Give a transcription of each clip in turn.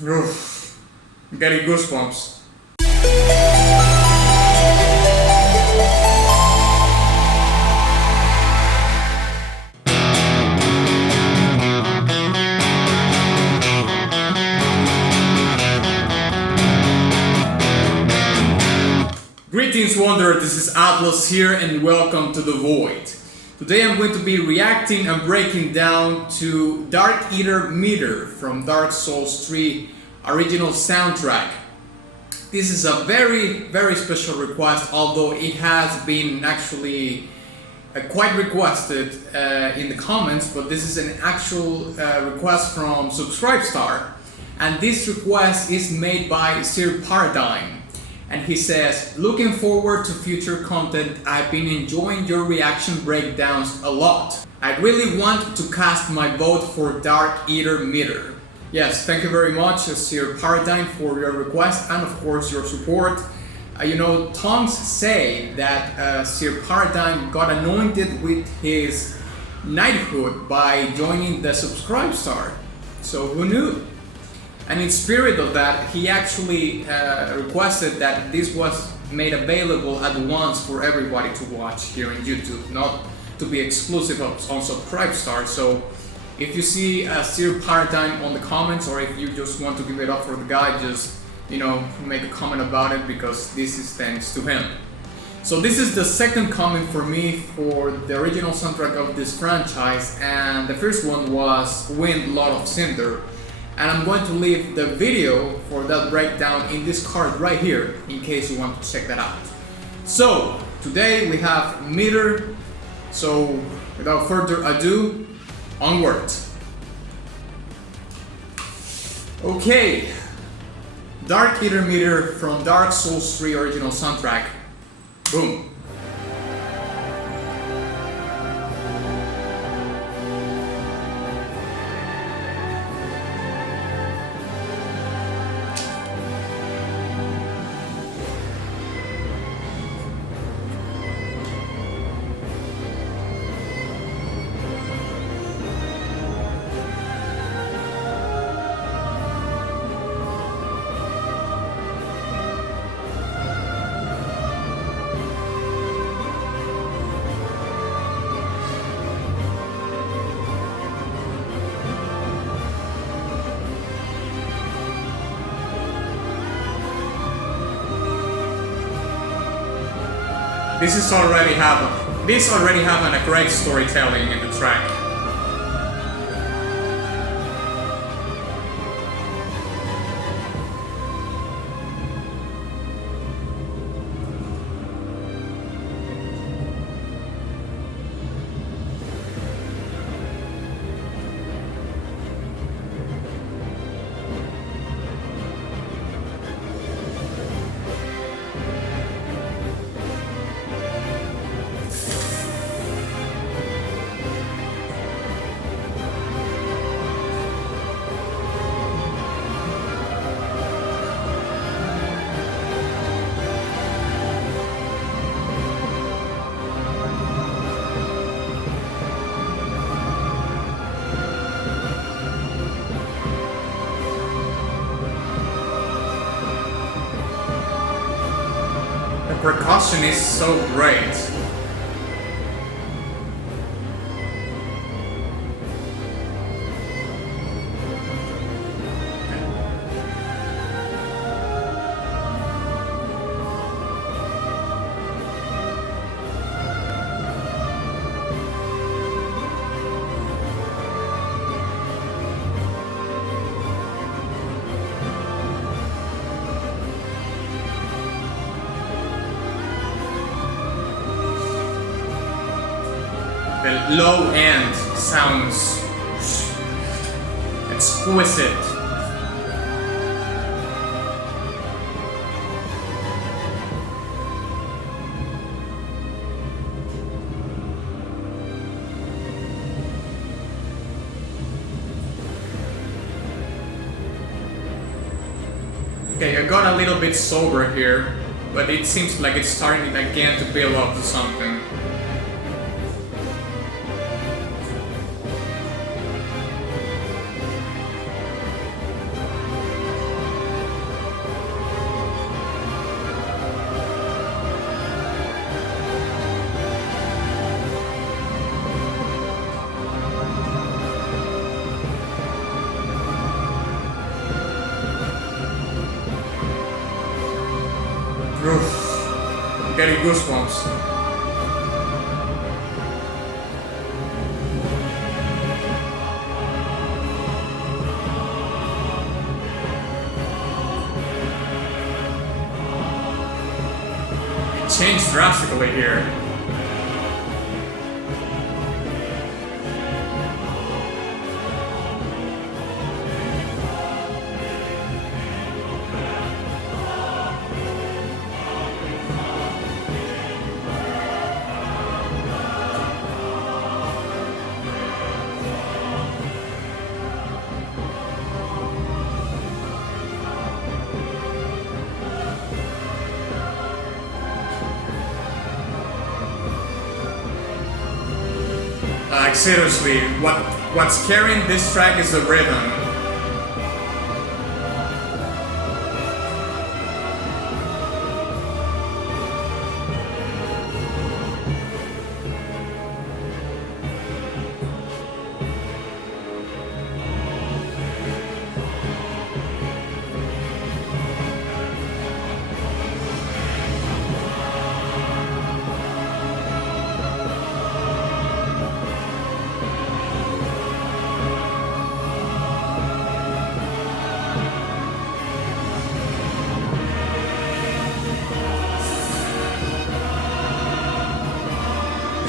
Oof, I'm getting goosebumps. Greetings Wanderer, this is Atlas here and welcome to the Void. Today I'm going to be reacting and breaking down to Darkeater Midir from Dark Souls 3 original soundtrack. This is a very special request, although it has been actually quite requested in the comments, but this is an actual request from Subscribestar, and this request is made by Sir Paradigm. And he says, looking forward to future content. I've been enjoying your reaction breakdowns a lot. I really want to cast my vote for Darkeater Midir. Yes, thank you very much, Sir Paradigm, for your request and of course your support. Tongues say that Sir Paradigm got anointed with his knighthood by joining the Subscribestar. So who knew? And in spirit of that, he actually requested that this was made available at once for everybody to watch here on YouTube, not to be exclusive on Subscribestar. So if you see Sir Paradigm on the comments, or if you just want to give it up for the guy, just make a comment about it, because this is thanks to him. So this is the second comment for me for the original soundtrack of this franchise, and the first one was Wind, Lord of Cinder. And I'm going to leave the video for that breakdown in this card right here, in case you want to check that out. So, today we have Midir, so without further ado, onward. Okay, Darkeater Midir from Dark Souls 3 original soundtrack. Boom. This already having a great storytelling in the track. The percussion is so great. The low end sounds exquisite. Okay, I got a little bit sober here, but it seems like it's starting again to build up to something. Oof. I'm getting goosebumps. Changed drastically here. Like seriously, what's carrying this track is the rhythm.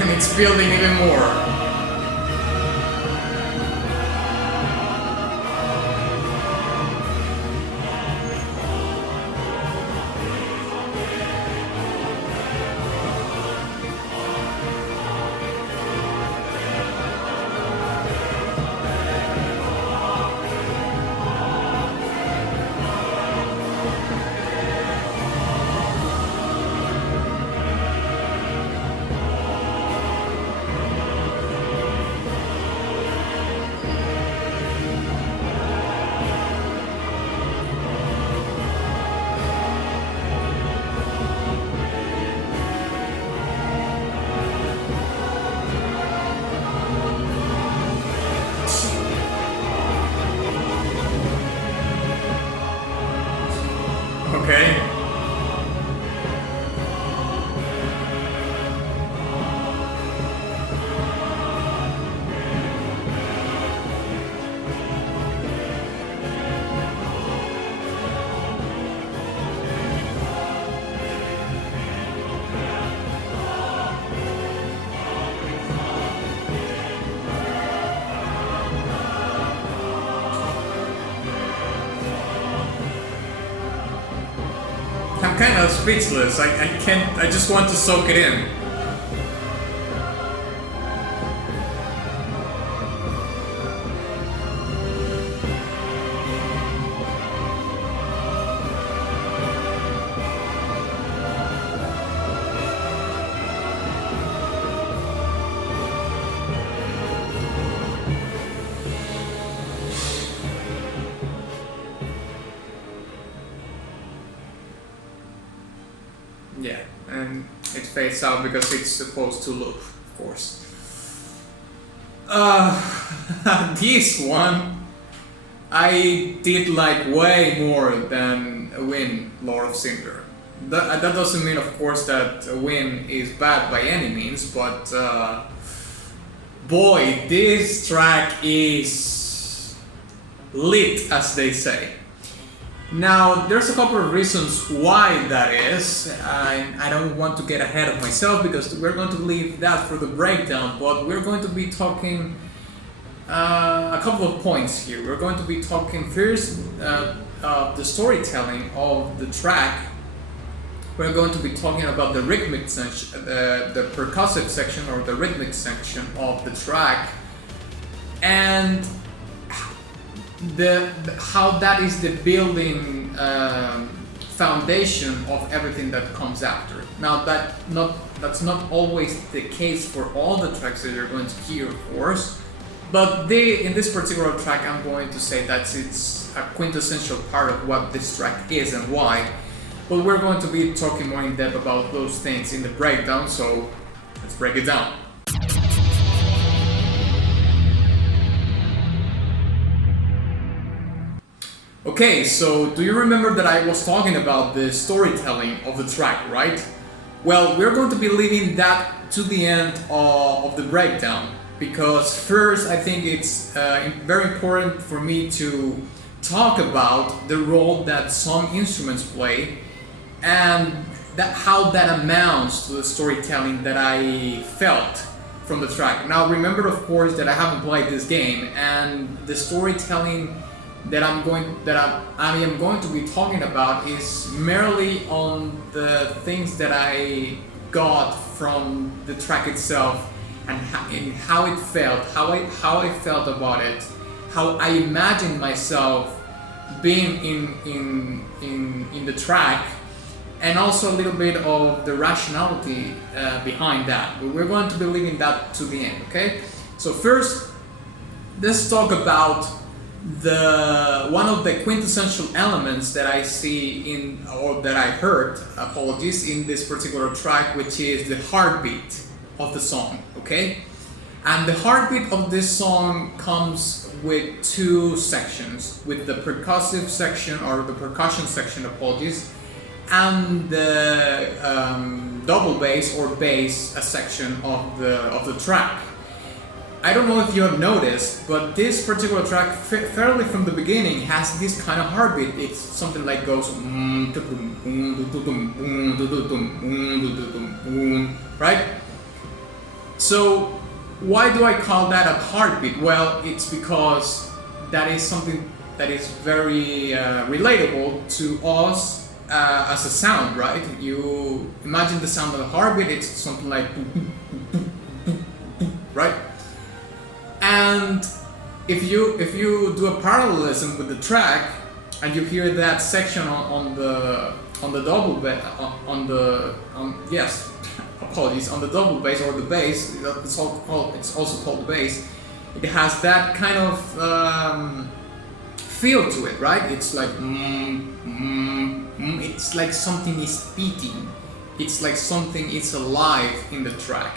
And it's building even more. Okay. I'm kind of speechless. I can't. I just want to soak it in. Yeah, and it fades out because it's supposed to loop, of course. This one I did like way more than a win, Lord of Cinder. That doesn't mean, of course, that a win is bad by any means, but boy, this track is lit, as they say. Now, there's a couple of reasons why that is. I don't want to get ahead of myself because we're going to leave that for the breakdown, but we're going to be talking a couple of points here. We're going to be talking first the storytelling of the track. We're going to be talking about the rhythmic section, the percussive section or the rhythmic section of the track, and how that is the building foundation of everything that comes after. Now that's not always the case for all the tracks that you're going to hear, of course, but in this particular track I'm going to say that it's a quintessential part of what this track is and why. But we're going to be talking more in depth about those things in the breakdown, so let's break it down. Okay, so do you remember that I was talking about the storytelling of the track, right? Well, we're going to be leaving that to the end of the breakdown, because first I think it's very important for me to talk about the role that some instruments play and how that amounts to the storytelling that I felt from the track. Now remember, of course, that I haven't played this game, and the storytelling that I am going to be talking about is merely on the things that I got from the track itself, and how it felt, how I felt about it, how I imagined myself being in the track, and also a little bit of the rationality behind that. But we're going to be leaving that to the end, okay? So first, let's talk about one of the quintessential elements that I see or that I heard, apologies, in this particular track, which is the heartbeat of the song, okay? And the heartbeat of this song comes with two sections, with the percussive section, or the percussion section, apologies, and the double bass or bass section of the track. I don't know if you have noticed, but this particular track, fairly from the beginning, has this kind of heartbeat. It's something like goes right? So why do I call that a heartbeat? Well, it's because that is something that is very relatable to us as a sound, right? You imagine the sound of a heartbeat, it's something like right? And if you do a parallelism with the track, and you hear that section on the double bass, on the double bass or the bass, it's also called the bass. It has that kind of feel to it, right? It's like it's like something is speaking. It's like something is alive in the track.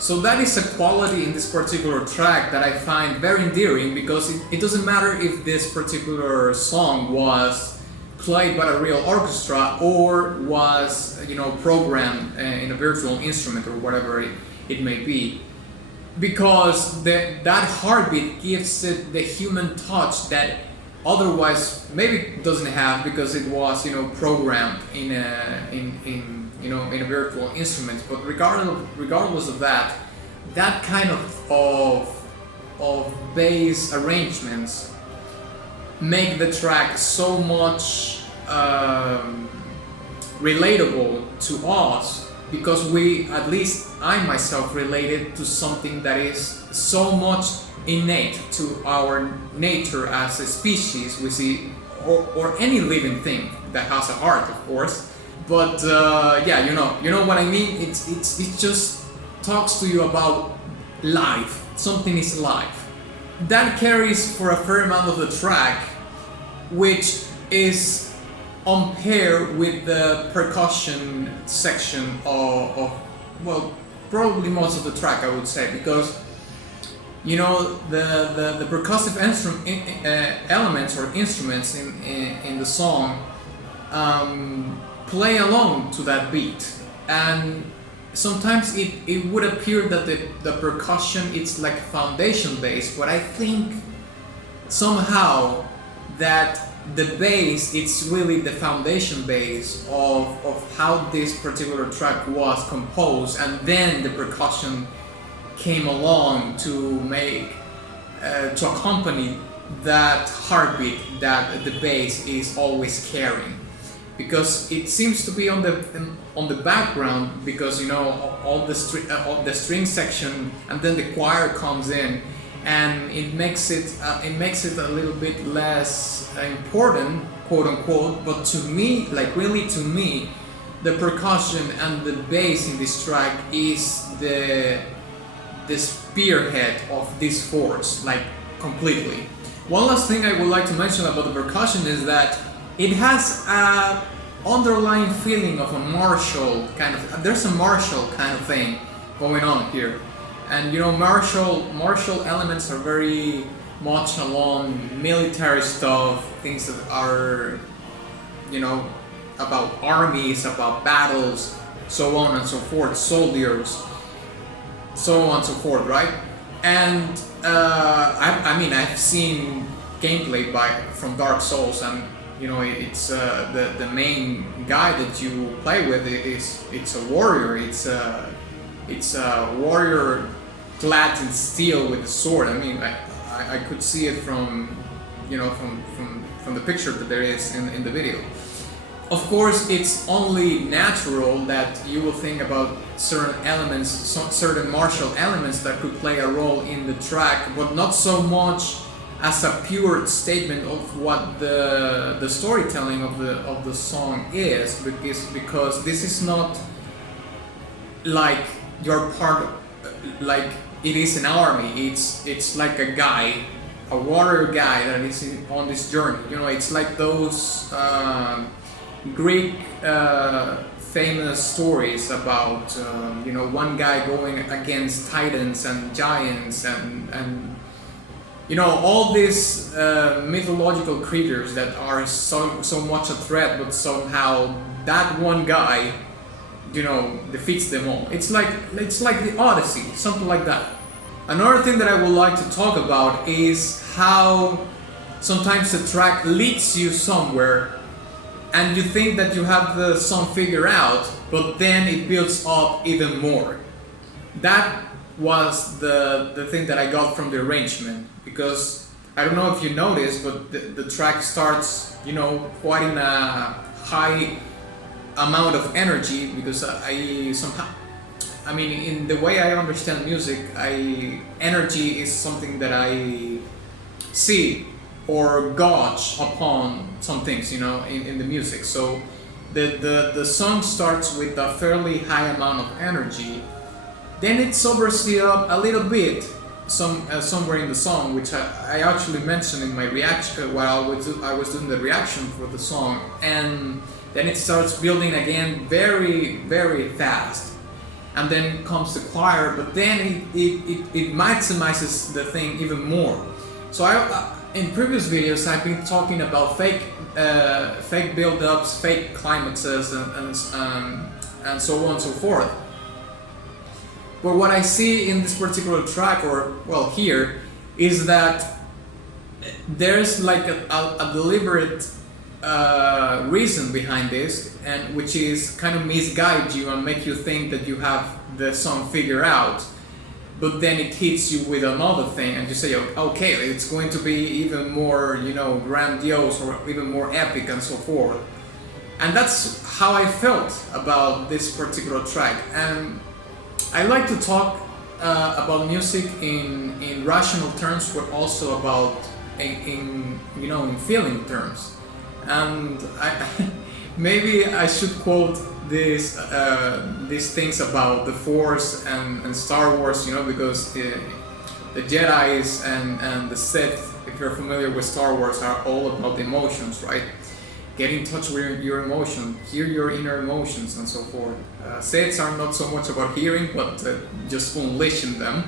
So that is a quality in this particular track that I find very endearing, because it doesn't matter if this particular song was played by a real orchestra or was, programmed in a virtual instrument or whatever it may be, because that heartbeat gives it the human touch that otherwise maybe doesn't have, because it was programmed in a virtual instrument. But regardless of that kind of bass arrangements make the track so much relatable to us, because at least I myself related to something that is so much innate to our nature as a species, we see, or any living thing that has a heart, of course. But you know what I mean. It just talks to you about life. Something is alive. That carries for a fair amount of the track, which is on pair with the percussion section of probably most of the track, I would say, because the percussive elements or instruments in the song play along to that beat, and sometimes it would appear that the percussion, it's like foundation bass, but I think somehow that the bass, it's really the foundation bass of how this particular track was composed, and then the percussion came along to make to accompany that heartbeat that the bass is always carrying, because it seems to be on the background, because all the string section, and then the choir comes in, and it makes it a little bit less important, quote unquote. But to me, the percussion and the bass in this track is the spearhead of this force, like completely. One last thing I would like to mention about the percussion is that it has a underlying feeling of a martial kind of. There's a martial kind of thing going on here, and martial elements are very much along military stuff, things that are, you know, about armies, about battles, so on and so forth, soldiers, so on and so forth, right? And I mean, I've seen gameplay from Dark Souls, and you know, it's the main guy that you play with it's a warrior. It's a warrior clad in steel with a sword. I mean, I could see it from, you know, from the picture that there is in the video. Of course, it's only natural that you will think about certain elements, certain martial elements that could play a role in the track, but not so much as a pure statement of what the storytelling of the song is, because this is not like you're part of, like it is an army. It's like a guy, a warrior guy that is on this journey. You know, it's like those Greek famous stories about you know, one guy going against titans and giants and you know, all these mythological creatures that are so much a threat, but somehow that one guy, you know, defeats them all. It's like the Odyssey, something like that. Another thing that I would like to talk about is how sometimes the track leads you somewhere and you think that you have the song figured out, but then it builds up even more. That was the thing that I got from the arrangement, because I don't know if you noticed, but the track starts, you know, quite in a high amount of energy, because I mean, in the way I understand music, energy is something that I see or gauge upon some things, you know, in the music. So the song starts with a fairly high amount of energy, then it sobers you up a little bit somewhere in the song, which I actually mentioned in my reaction while I was doing the reaction for the song, and then it starts building again very, very fast, and then comes the choir, but then it maximizes the thing even more. So in previous videos I've been talking about fake build-ups, fake climaxes, and so on and so forth. But what I see in this particular track, or well here, is that there's like a deliberate reason behind this, and which is kind of misguide you and make you think that you have the song figured out, but then it hits you with another thing and you say, okay, it's going to be even more, you know, grandiose or even more epic and so forth. And that's how I felt about this particular track. And I like to talk about music in rational terms, but also about in feeling terms. And maybe I should quote these things about the Force and Star Wars, you know, because the Jedis and the Sith, if you're familiar with Star Wars, are all about emotions, right? Get in touch with your emotion, hear your inner emotions, and so forth. Siths are not so much about hearing, but just unleashing them.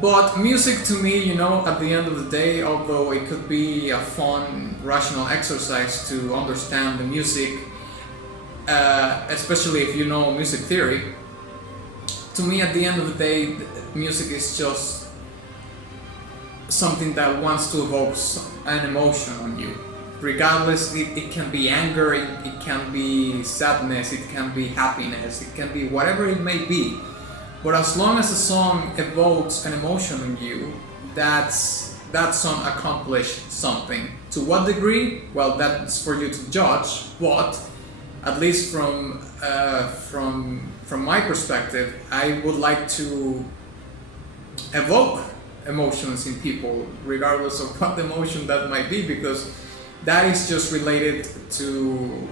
But music to me, you know, at the end of the day, although it could be a fun, rational exercise to understand the music, especially if you know music theory, to me at the end of the day, music is just something that wants to evoke an emotion on you. Regardless, it can be anger, it can be sadness, it can be happiness, it can be whatever it may be. But as long as a song evokes an emotion in you, that song accomplished something. To what degree? Well, that's for you to judge, but at least from my perspective, I would like to evoke emotions in people, regardless of what emotion that might be, because that is just related to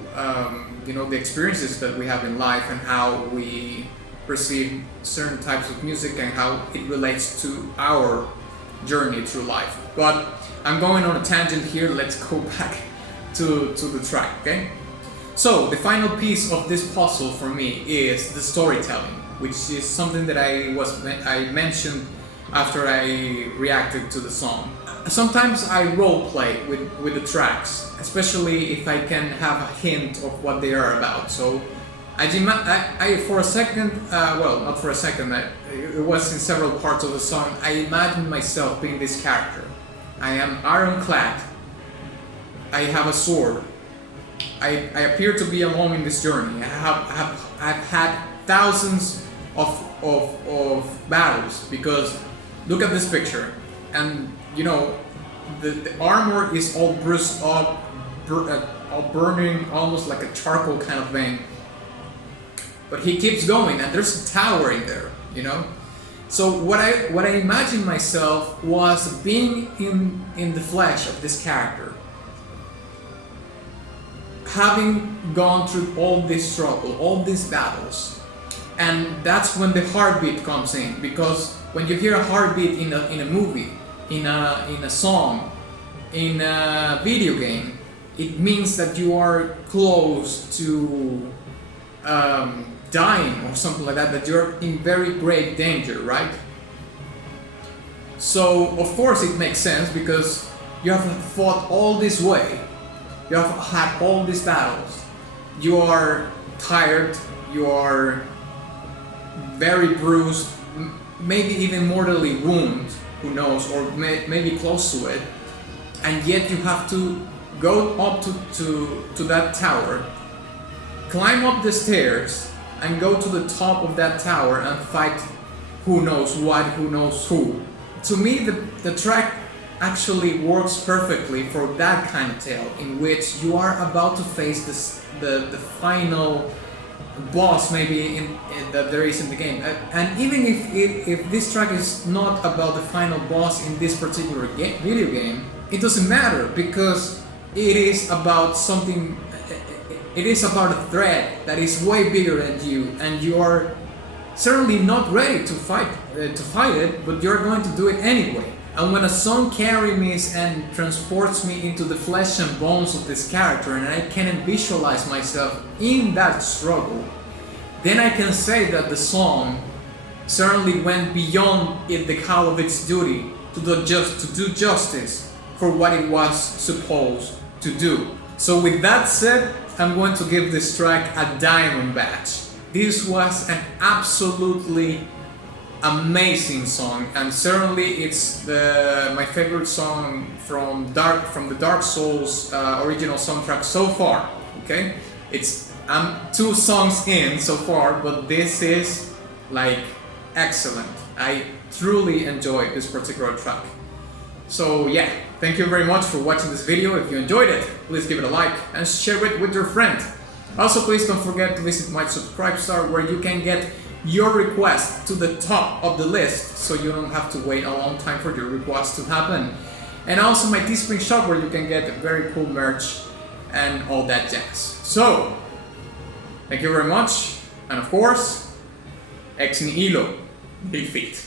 the experiences that we have in life and how we perceive certain types of music and how it relates to our journey through life. But I'm going on a tangent here. Let's go back to the track, okay? So the final piece of this puzzle for me is the storytelling, which is something that I mentioned after I reacted to the song. Sometimes I roleplay with the tracks, especially if I can have a hint of what they are about. So I for a second, well, not for a second, it was in several parts of the song, I imagined myself being this character. I am ironclad, I have a sword, I appear to be alone in this journey. I've had thousands of battles, because look at this picture, and you know, the armor is all bruised up, all burning, almost like a charcoal kind of thing. But he keeps going, and there's a tower in there, you know. So what I imagined myself was being in the flesh of this character, having gone through all this struggle, all these battles, and that's when the heartbeat comes in. Because when you hear a heartbeat in a movie, in a song, in a video game, it means that you are close to dying or something like that, that you're in very great danger, right? So of course it makes sense, because you have fought all this way, you have had all these battles, you are tired, you are very bruised, maybe even mortally wounded, who knows, or maybe close to it, and yet you have to go up to that tower, climb up the stairs, and go to the top of that tower and fight who knows what, who knows who. To me, the track actually works perfectly for that kind of tale, in which you are about to face the final boss maybe that there is in the game. And even if this track is not about the final boss in this particular video game, it doesn't matter, because it is about something. It is about a threat that is way bigger than you, and you are certainly not ready to fight it, but you're going to do it anyway. And when a song carries me and transports me into the flesh and bones of this character, and I can visualize myself in that struggle, then I can say that the song certainly went beyond the call of its duty to do justice for what it was supposed to do. So with that said, I'm going to give this track a diamond badge. This was an absolutely amazing song, and certainly it's my favorite song from the Dark Souls original soundtrack so far. Okay, I'm 2 songs in so far, but this is like excellent. I truly enjoyed this particular track. So yeah, thank you very much for watching this video. If you enjoyed it, please give it a like and share it with your friend. Also, please don't forget to visit my subscribe star, where you can get your request to the top of the list, so you don't have to wait a long time for your request to happen. And also my Teespring shop, where you can get very cool merch and all that jazz. So, thank you very much, and of course, ex nihilo, big feet.